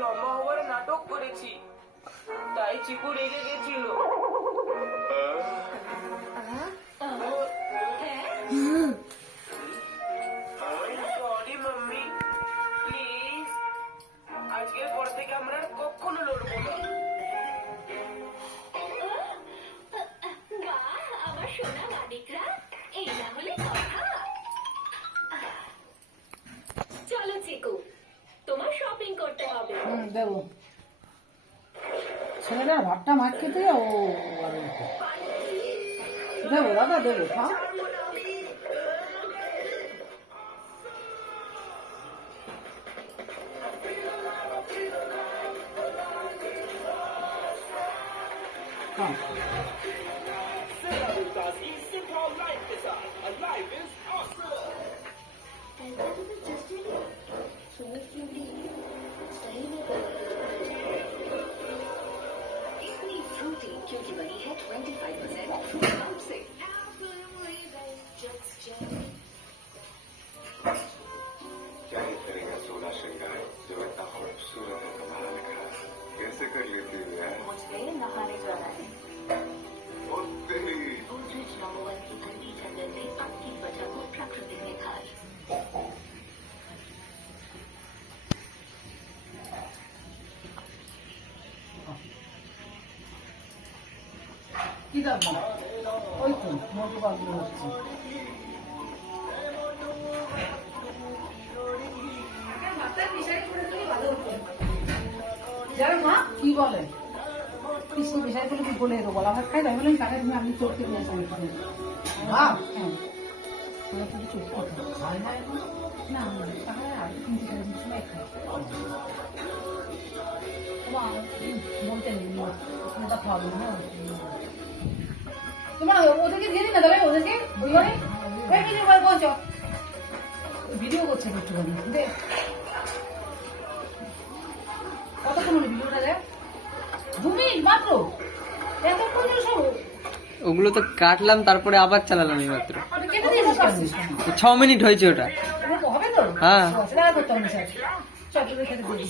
লম্বা হওয়ার নাটক করেছি, তাই চিকু রেগে গেছিল। সরি মাম্মি, প্লিজ আজকের পর থেকে আমরা আর কখনো লড়বো না। আমার সোনা মানিকরা, এই না হলে কথা। চলো চিকু, তোমার শপিং করতে হবে। দেবো ছেলেরা ভাতটা মাছ খেতে ও দেবো দাদা দেবো খা। क्योंकि बनी है 25% फ्रूट से। क्या ही करेगा 16 श्रृंगार जो इतना खूबसूरत है तुम्हारा लिखा कैसे कर लेती है यार? मुझसे नहाने जाना है। ओ तेरी गोदरेज नंबर 1 की ठंडी ठंडक ने आपकी त्वचा को प्राकृतिक निखार। কি দেবো ওই তো মোটু বাবু হচ্ছে জানো মা কি বলে কৃষ্ণ বিষয় বলে কি বলে দেবো বলা ভাত খাই তাই বললাম কাকে তুমি আপনি চোখে নিয়ে আসবেন ভাব হ্যাঁ ওরা কিন্তু চোখ খায় না এখন না তাহলে আর কিন্তু সময় খায় বলতে নেই ওটা খাওয়াবো না তোমার ওদেরকে দিয়ে দিন না তাহলে ওদেরকে বলছো ভিডিও করছে একটুখানি কতক্ষণ হলো ভিডিওটা দেখ 2 মিনিট মাত্র এতক্ষণ সব ওগুলো তো কাটলাম তারপরে আবার চালালাম এই মাত্র। কেটে দিয়েছিস কেন 6 মিনিট হয়েছে ওটা। হবে তো হ্যাঁ করতে হবে চল খেতে দিয়ে